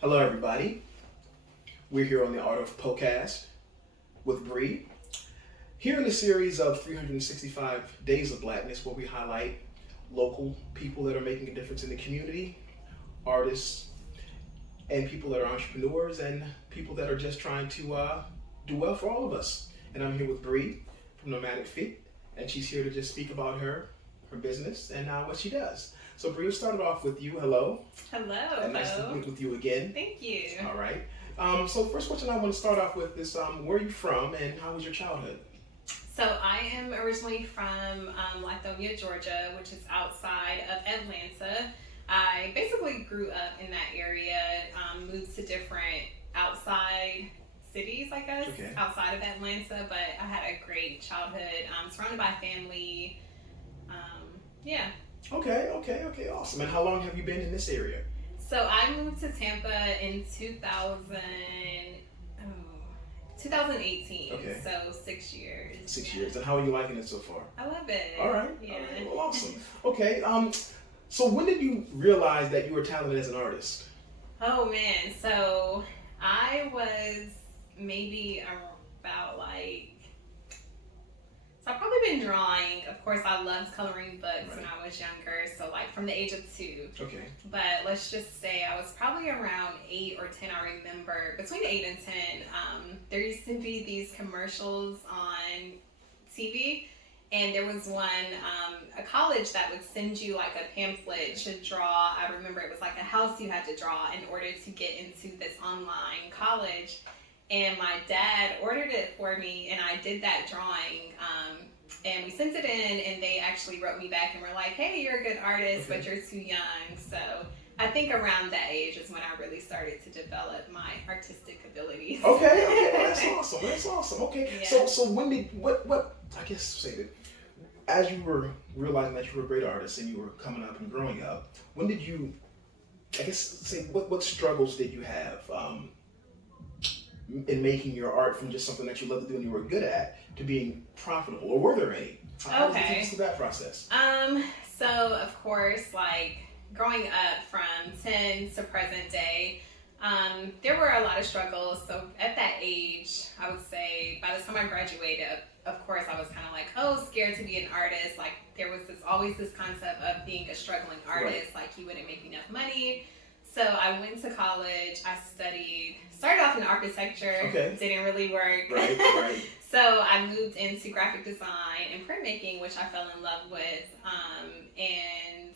Hello, everybody. We're here on the Art of Podcast with Bree. Here in the series of 365 Days of Blackness, where we highlight local people that are making a difference in the community, artists, and people that are entrepreneurs, and people that are just trying to do well for all of us. And I'm here with Bree from Nomadic, Fete, and she's here to just speak about her business and what she does. So Bree, we'll start it off with you. Hello. Hello. And nice to meet with you again. Thank you. All right. So first question I want to start off with is where are you from and how was your childhood? So I am originally from Lithonia, Georgia, which is outside of Atlanta. I basically grew up in that area, moved to different outside cities, I guess, outside of Atlanta, but I had a great childhood, surrounded by family. Yeah. Okay, awesome. And how long have you been in this area? So I moved to Tampa in 2018. Okay. So 6 years. 6 years. And how are you liking it so far? I love it. All right. Yeah. All right. Well, awesome. Okay. So when did you realize that you were talented as an artist? Oh man. So I was maybe about So I've probably been drawing. Of course, I loved coloring books when I was younger. So from the age of 2. Okay. But let's just say I was probably around 8 or 10. I remember between 8 and 10, there used to be these commercials on TV. And there was one, a college that would send you a pamphlet to draw. I remember it was a house you had to draw in order to get into this online college. And my dad ordered it for me, and I did that drawing. And we sent it in, and they actually wrote me back and were like, hey, you're a good artist, but you're too young. So I think around that age is when I really started to develop my artistic abilities. Okay, that's awesome. Okay, Yeah. so when did, what, I guess, say that, as you were realizing that you were a great artist and you were coming up and growing up, when did you, I guess, say, what struggles did you have in making your art from just something that you loved to do and you were good at to being profitable, or were there any? How did you take us through that process? So of course, growing up from 10 to present day, there were a lot of struggles. So at that age, I would say by the time I graduated, of course, I was kind of scared to be an artist. There was always this concept of being a struggling artist, you wouldn't make enough money. So I went to college, I started off in architecture, didn't really work. Right. So I moved into graphic design and printmaking, which I fell in love with. And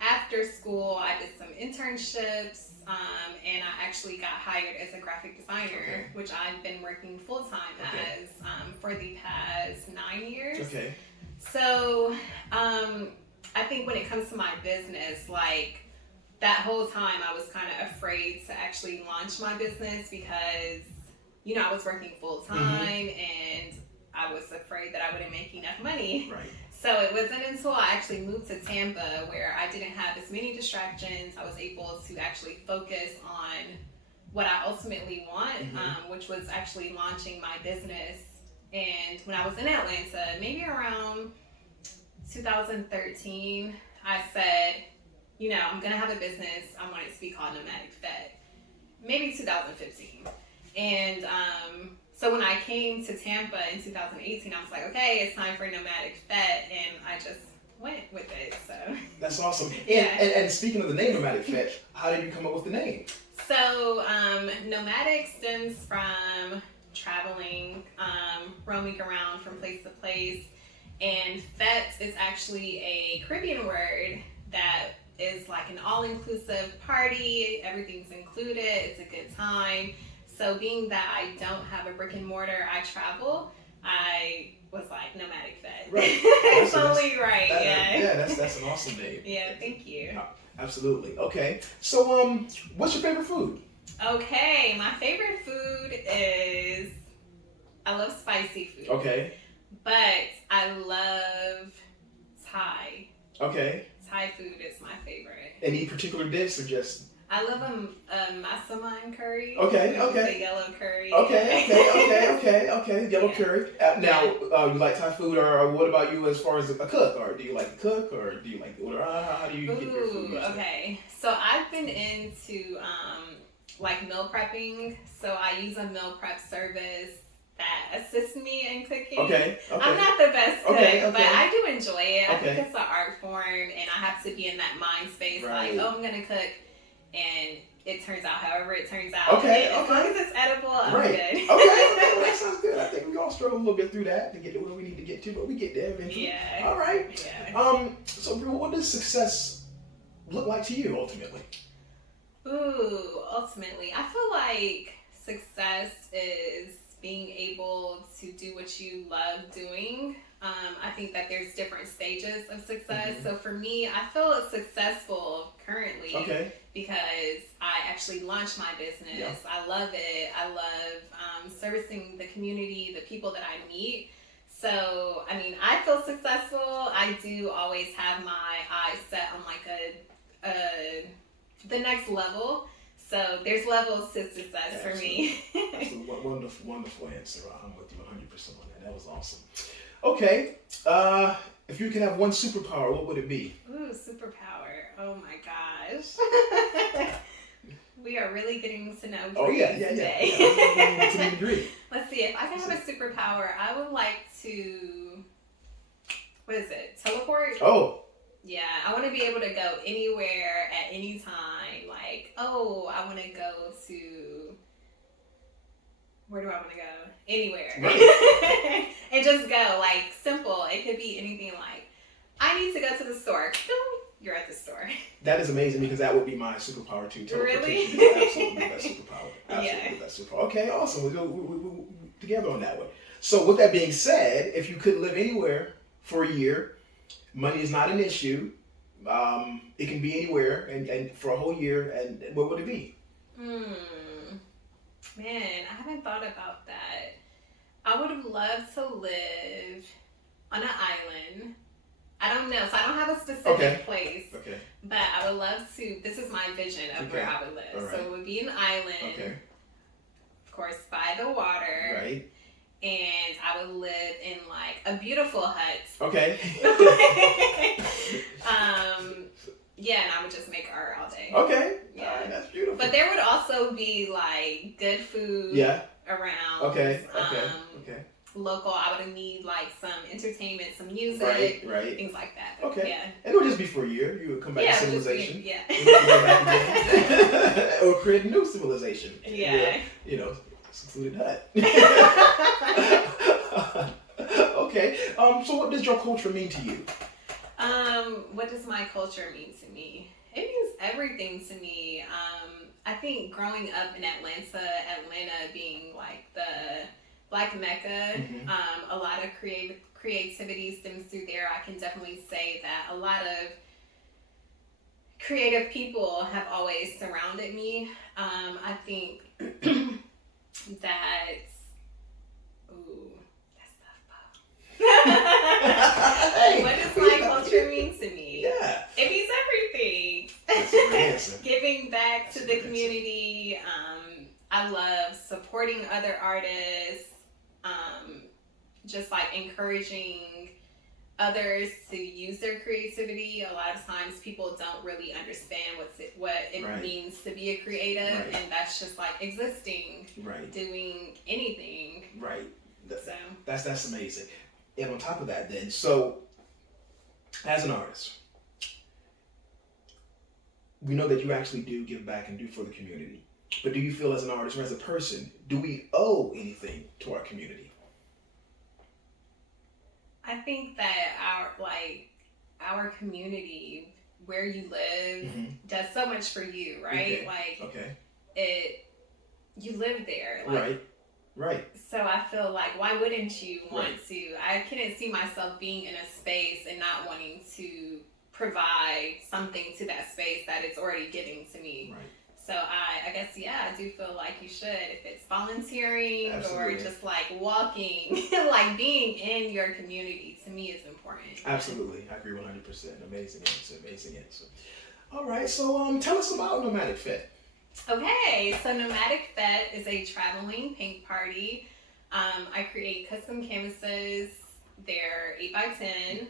after school, I did some internships, and I actually got hired as a graphic designer, which I've been working full-time as for the past 9 years. Okay. So I think when it comes to my business, that whole time I was kind of afraid to actually launch my business because, I was working full-time and I was afraid that I wouldn't make enough money. Right. So it wasn't until I actually moved to Tampa where I didn't have as many distractions. I was able to actually focus on what I ultimately want, which was actually launching my business. And when I was in Atlanta, maybe around 2013, I said, I'm going to have a business. I want it to be called Nomadic Fete. Maybe 2015. And so when I came to Tampa in 2018, I was like, okay, it's time for Nomadic Fete. And I just went with it. So that's awesome. And speaking of the name Nomadic Fete, how did you come up with the name? So nomadic stems from traveling, roaming around from place to place. And fete is actually a Caribbean word that is an all-inclusive party. Everything's included. It's a good time. So being that I don't have a brick and mortar, I travel. I was Nomadic Fete. Right. It's totally right. That's an awesome name. Yeah, thank you. Absolutely. Okay. So what's your favorite food? Okay, my favorite food is, I love spicy food. Okay. But I love Thai. Okay. Thai food is my favorite. Any particular dish or just? I love a massaman curry. Okay. The yellow curry. Okay. Yellow curry. Now, you like Thai food, or what about you as far as a cook? Or do you like to cook, or do you like to order? How do you get your food? Okay. So I've been into like meal prepping. So I use a meal prep service that assists me in cooking. Okay. I'm not the best cook, Okay. but I do enjoy it. I Okay. think it's an art form, and I have to be in that mind space, Right. like, oh, I'm gonna cook, and it turns out however it turns out. Okay. And as long as it's edible, I'm Right. good. Okay. Well, that sounds good. I think we all struggle a little bit through that to get to where we need to get to, but we get there eventually. Yeah. All right. Yeah. So, Brew, what does success look like to you ultimately? Ooh, ultimately, I feel like success is being able to do what you love doing. I think that there's different stages of success. So for me, I feel successful currently because I actually launched my business. Yeah. I love it. I love servicing the community, the people that I meet. So, I mean, I feel successful. I do always have my eyes set on like the next level. So there's levels to success for me. That's a wonderful answer. I'm with you 100% on that. That was awesome. Okay. If you could have one superpower, what would it be? Ooh, superpower. Oh my gosh. We are really getting to know today. Yeah. To a degree. Let's see. If I could have a superpower, I would like to, what is it? Teleport? Oh. Yeah, I want to be able to go anywhere at any time. Like, oh, I want to go to, where do I want to go? Anywhere. Right. And just go, like, simple. It could be anything like, I need to go to the store. You're at the store. That is amazing because that would be my superpower too. Really? Absolutely the best superpower. Absolutely the best superpower. Okay, awesome. We're together on that one. So with that being said, if you could live anywhere for a year, money is not an issue. It can be anywhere and for a whole year. And what would it be? Man, I haven't thought about that. I would have loved to live on an island. I don't know. So I don't have a specific place. Okay. But I would love to, this is my vision of where I would live. Right. So it would be an island. Okay. Of course, by the water. Right. And I would live in like a beautiful hut. Okay. Yeah, and I would just make art all day. Okay. Yeah. All right, that's beautiful. But there would also be like good food around. Okay. Local, I would need like some entertainment, some music, right. things like that. Okay. Yeah. And it would just be for a year. You would come back to civilization. Yeah. Or create a new civilization. Yeah. Where, secluded hut. Okay. So what does your culture mean to you? What does my culture mean to me? It means everything to me. I think growing up in Atlanta being like the Black Mecca, a lot of creativity stems through there. I can definitely say that a lot of creative people have always surrounded me. I think that, what does my culture mean to me? Yeah. It means everything. That's a great answer. Giving back to the community. I love supporting other artists. Just like encouraging others to use their creativity. A lot of times people don't really understand what it means to be a creative, and that's just like existing, doing anything. Right. So That's amazing. And on top of that, then, so as an artist, we know that you actually do give back and do for the community. But do you feel as an artist or as a person, do we owe anything to our community? I think that our community, where you live, does so much for you, right? You live there. Right. So I feel like, why wouldn't you want to? I couldn't see myself being in a space and not wanting to provide something to that space that it's already giving to me. Right. So I guess, I do feel like you should, if it's volunteering or just like walking, like being in your community, to me is important. Absolutely. I agree 100%. Amazing answer. All right. So tell us about Nomadic Fete. Okay. So Nomadic Fete is a traveling paint party. I create custom canvases. They're 8x10.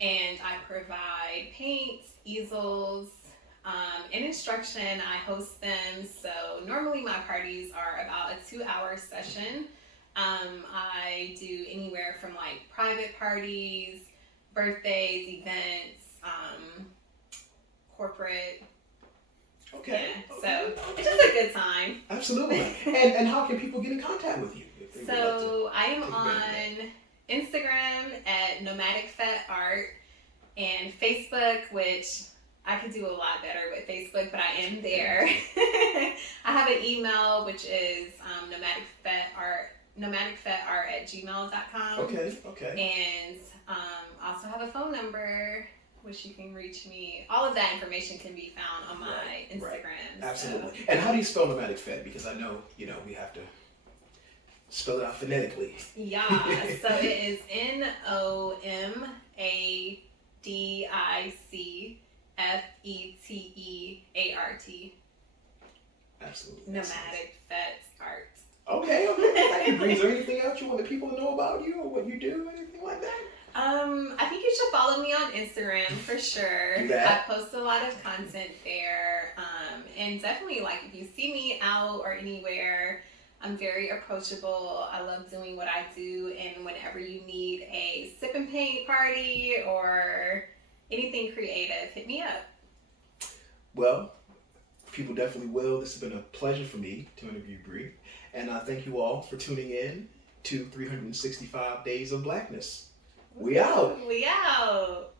And I provide paints, easels, and instruction. I host them. So normally my parties are about a 2-hour session. I do anywhere from like private parties, birthdays, events, corporate. Okay. Yeah, okay. so it's just a good time. Absolutely. And how can people get in contact with you? If they would like to So I am take advantage on Instagram at Nomadic Fete Art and Facebook, which I could do a lot better with Facebook, but I am there. I have an email, which is nomadicfetart@gmail.com. Okay. And I also have a phone number, which you can reach me. All of that information can be found on my Instagram. Right. Absolutely. So. And how do you spell Nomadic Fete? Because I know, we have to spell it out phonetically. Yeah. So it is NOMADICFETEART. Absolutely. Nomadic Fete Art. Okay. Thank you, Bree. Is there anything else you want the people to know about you or what you do, anything like that? I think you should follow me on Instagram for sure. Do that. I post a lot of content there. And definitely, like, if you see me out or anywhere, I'm very approachable. I love doing what I do. And whenever you need a sip and paint party or anything creative, hit me up. Well, people definitely will. This has been a pleasure for me to interview Bree. And I thank you all for tuning in to 365 Days of Blackness. We out. We out.